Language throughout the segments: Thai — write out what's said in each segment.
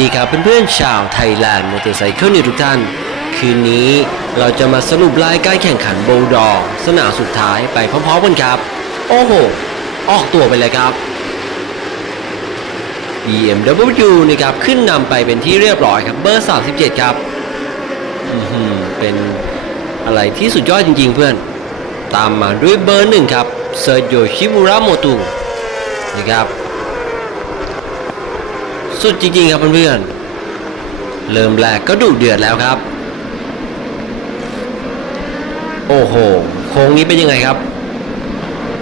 ดีครับเพื่อนๆชาวไทยแลนด์มอเตอร์ไซค์นิวทุกท่าน คืนนี้เราจะมาสรุปรายการแข่งขันโบว์ดอกสนามสุดท้ายไปพร้อมๆกันครับ โอ้โห ออกตัวไปเลยครับ BMW นะครับขึ้นนำไปเป็นที่เรียบร้อยครับเบอร์ 37 ครับเป็นอะไรที่สุดยอดจริงๆเพื่อน ตามมาด้วยเบอร์หนึ่งครับเซอร์โยชิมุระโมตุนะครับ สุดจริงๆครับเพื่อนๆเริ่มแรกก็ดุเดือดแล้วครับ โอ้โห โค้งนี้เป็นยังไงครับ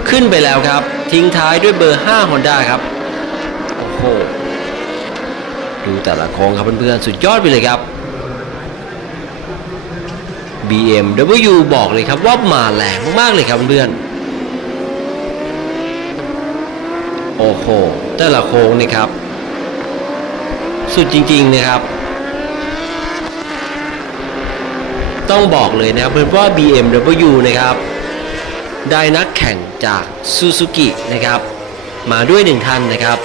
ขึ้นไปแล้วครับ ทิ้งท้ายด้วยเบอร์5 Honda ครับโอ้โหดูแต่ละโค้งครับเพื่อนๆสุดยอดไปเลยครับ BMW บอกเลยครับว่ามาแรงมากๆเลยครับเพื่อนๆโอ้โหแต่ละโค้งนี่ครับ สุดจริงๆนะครับ ต้องบอกเลยนะครับเพื่อนว่า BMW นะครับ ได้นักแข่งจากซูซูกินะครับ มาด้วยหนึ่งท่านนะครับ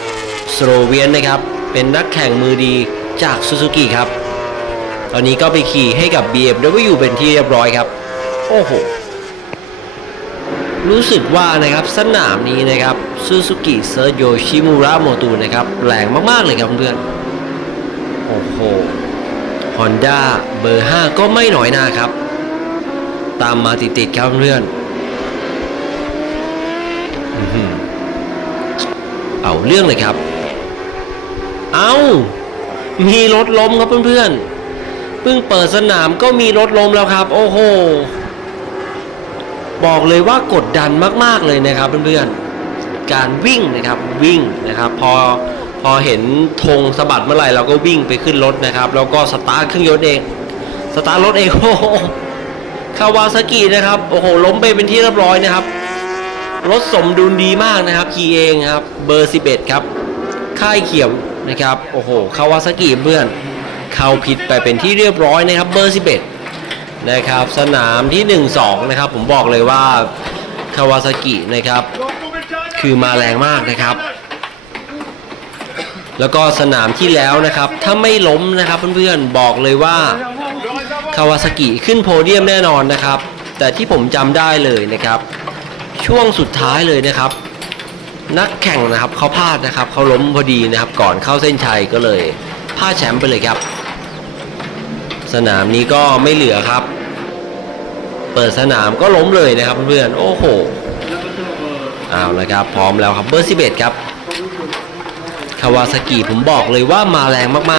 สโลเวียนนะครับ เป็นนักแข่งมือดีจากซูซูกิครับ ตอนนี้ก็ไปขี่ให้กับ BMW เป็นที่เรียบร้อยครับ โอ้โห รู้สึกว่านะครับสนามนี้นะครับซูซูกิเซอร์โยชิมูระโมตูนะครับแรงมาก ๆ เลยครับเพื่อน Honda เบอร์ 5 ก็ไม่หน้อยหน้าครับ ตามมาติดๆครับเพื่อนอื้ออเอาเรื่องเลยครับ เอามีรถล้มครับเพื่อนๆ เพิ่งเปิดสนามก็มีรถล้มแล้วครับ โอ้โห บอกเลยว่ากดดันมากๆเลยนะครับเพื่อนๆ การวิ่งนะครับวิ่งนะครับ พอ พอเห็นธงสะบัดเมื่อไหร่เราก็วิ่งไปขึ้นรถนะครับ แล้วก็สตาร์ทเครื่องยนต์เองสตาร์ทรถเองโอ้โหคาวาซากินะครับโอ้โหล้มไปเป็นที่เรียบร้อยนะครับรถสมดุลดีมากนะครับขี่เองครับเบอร์ 11 ครับ ค่ายเขียวนะครับโอ้โหคาวาซากิเพื่อนเข้าผิดไปเป็นที่เรียบร้อยนะครับเบอร์ 11 นะครับสนามที่ 1-2 นะครับ ผมบอกเลยว่าคาวาซากินะครับ คือมาแรงมากนะครับ แล้วก็สนามที่แล้วนะครับ ถ้าไม่ล้มนะครับเพื่อนๆบอกเลยว่าคาวาซากิขึ้นโพเดียมแน่นอนนะครับ แต่ที่ผมจำได้เลยนะครับ ช่วงสุดท้ายเลยนะครับ นักแข่งนะครับเขาพลาดนะครับเขาล้มพอดีนะครับ ก่อนเข้าเส้นชัยก็เลยพลาดแชมป์ไปเลยครับ สนามนี้ก็ไม่เหลือครับ เปิดสนามก็ล้มเลยนะครับเพื่อนๆโอ้โหเอาละครับ พร้อมแล้วครับเบอร์11ครับาวาซากิผมบอกเลยว่ามาแรงมากๆ